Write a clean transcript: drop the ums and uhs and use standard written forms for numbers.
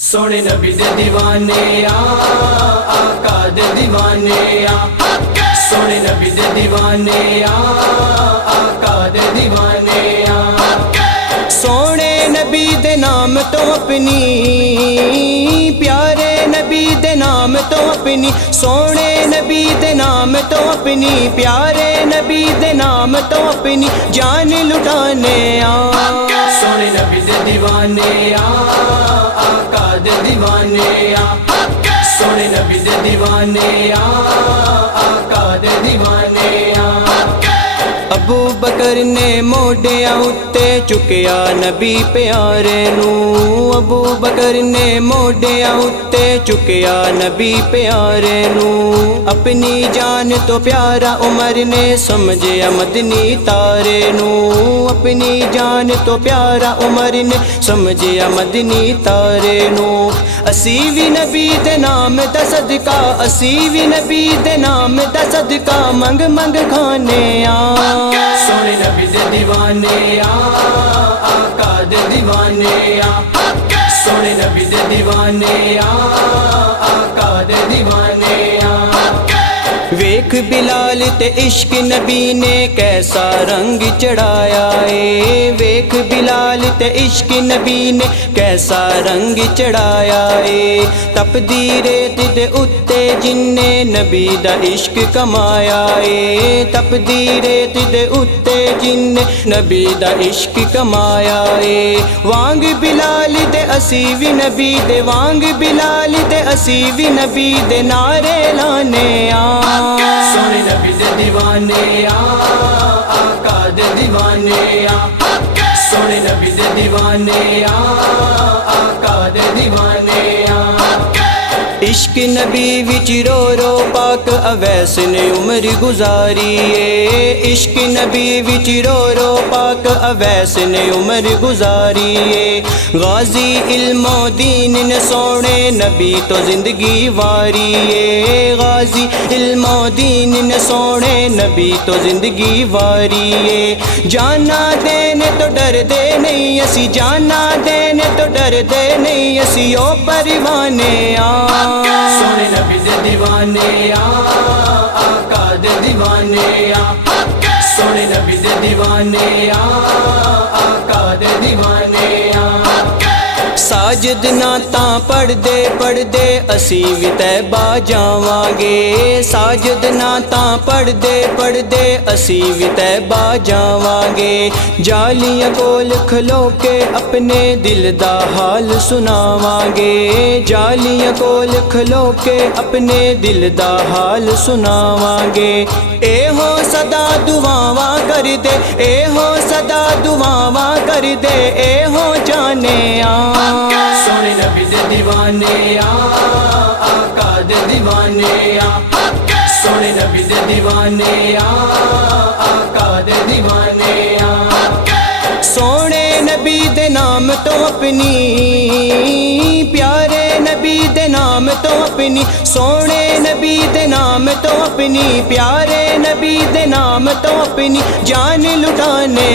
سونے نبی دے دیوانے آقا دے دیوانے سونے نبی دے دیوانے آقا دے دیوانے سونے نبی دے نام تو اپنی پیارے نبی دے نام تو اپنی سونے نبی دے نام تو اپنی پیارے نبی دے نام تو اپنی جان لٹانے سونے نبی دے دیوانے آقا دے دیوانے سونے نبی دے دیوانے آقا دے دیوانے ابو بکر نے موڈیاں اتے چکیا نبی پیارے نو ابو بکر نے موڈیاں اتے چکیا نبی پیارے نو اپنی جان تو پیارا عمر نے سمجھیا مدنی تارے نو اپنی جان تو پیارا عمر نے سمجھیا مدنی تارے نو اسی وی نبی دے نام دا صدقہ اسی وی نبی دے نام دا صدقہ منگ منگ کھانے سونے نبی دے دیوانے آقا دے دیوانے سونے نبی دے دیوانے آقا دے دیوانے ویکھ بلال تے عشق نبی نے کیسا رنگ چڑھایا اے ویکھ بلال تے عشق نبی نے کیسا رنگ چڑھایا اے تپدی ریت دے اتے جن نے نبی دا عشق کمایا اے تپدی ریت دے اتے جن نے نبی دا عشق کمایا اے وانگ بلال دے اسی وی نبی دے وانگ بلال دے اسی وی نبی دے نعرے لانے سونے نبی دے دیوانے آقا دے دیوانے سونے نبی دے دیوانے آقا دے دیوانے عشق نبی وچ رو رو پاک اویس نے عمر گزاری ہے عشق نبی وچ رو رو پاک اویس نے عمر گزاری ہے غازی علم و دین نے سونے نبی تو زندگی واری ہے غازی علم و دین نے سونے نبی تو زندگی واری ہے جانا دینے تو ڈر دے نہیں اسی جانا دینے تو ڈر دے نہیں اسی او پریوانے سونے نبی دے دیوانے آقا دے دیوانے سونے نبی دے دیوانے آقا دے دیوانے ساجد نعتاں پڑھ دے اسی وی طیبہ جاواں گے ساجد نعتاں پڑھ دے اسی وی طیبہ جاواں گے جالیاں کول کھلو کے اپنے دل دا حال سناواں گے جالیاں کول کھلو کے اپنے دل دا حال سناواں گے اے ہو صدا دعاواں کر دے اے ہو صدا دعاواں کر دے اے ہو جانے سونے نبی دے دیوانے آقا دے دیوانے سونے نبی دے دیوانے آقا دے دیوانے سونے نبی دے نام تو اپنی پیارے نبی دے نام تو اپنی سونے نبی دے نام تو اپنی پیارے نبی دے نام تو اپنی جان لٹانے